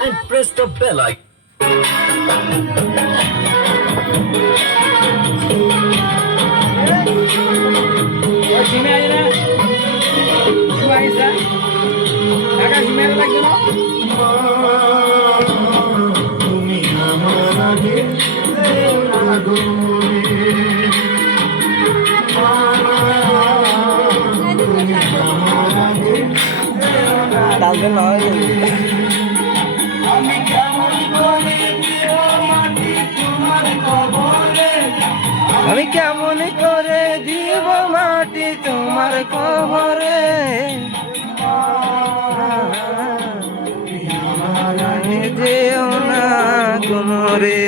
and press the bell icon. আমি কেমন করে দিব মাটি তোমার কবরে যেও না কোমরে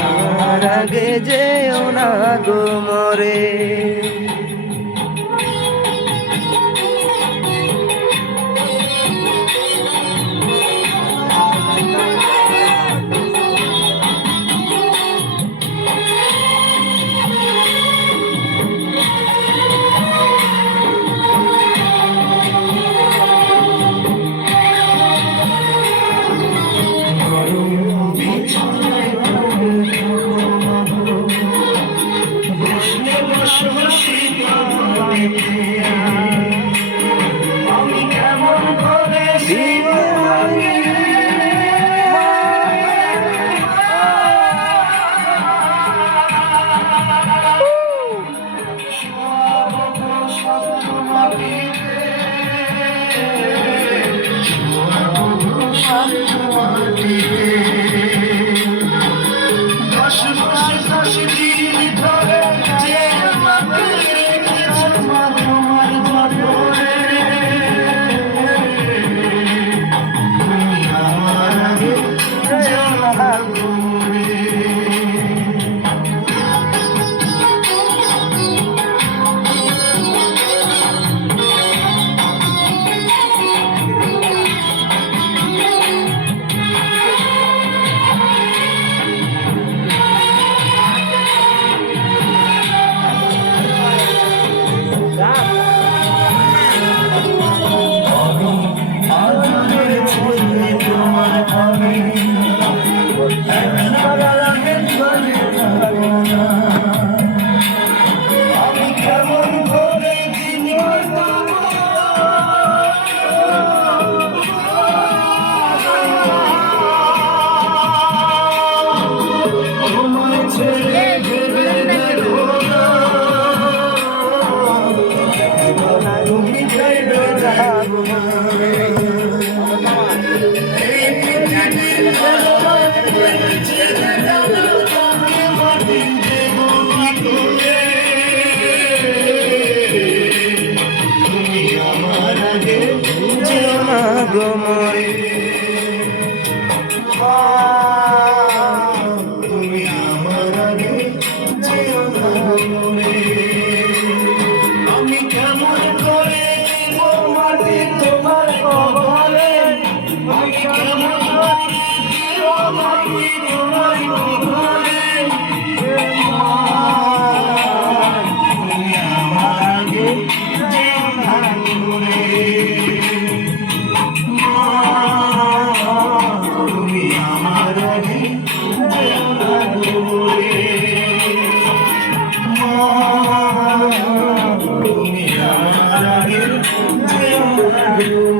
আমার আগে যেও না কোমরে গোমরে তুমি আমার আগে যেও না গোমরে আমি কেমন করে দিব মাটি তোমার কবরে আমি কেমন করে দিব মাটি তোমার কবরে তুমি আমার আগে যেও না গোমরে তুমি আমার আগে যেও না গোমরে তুমি আমার আগে যেও না গোমরে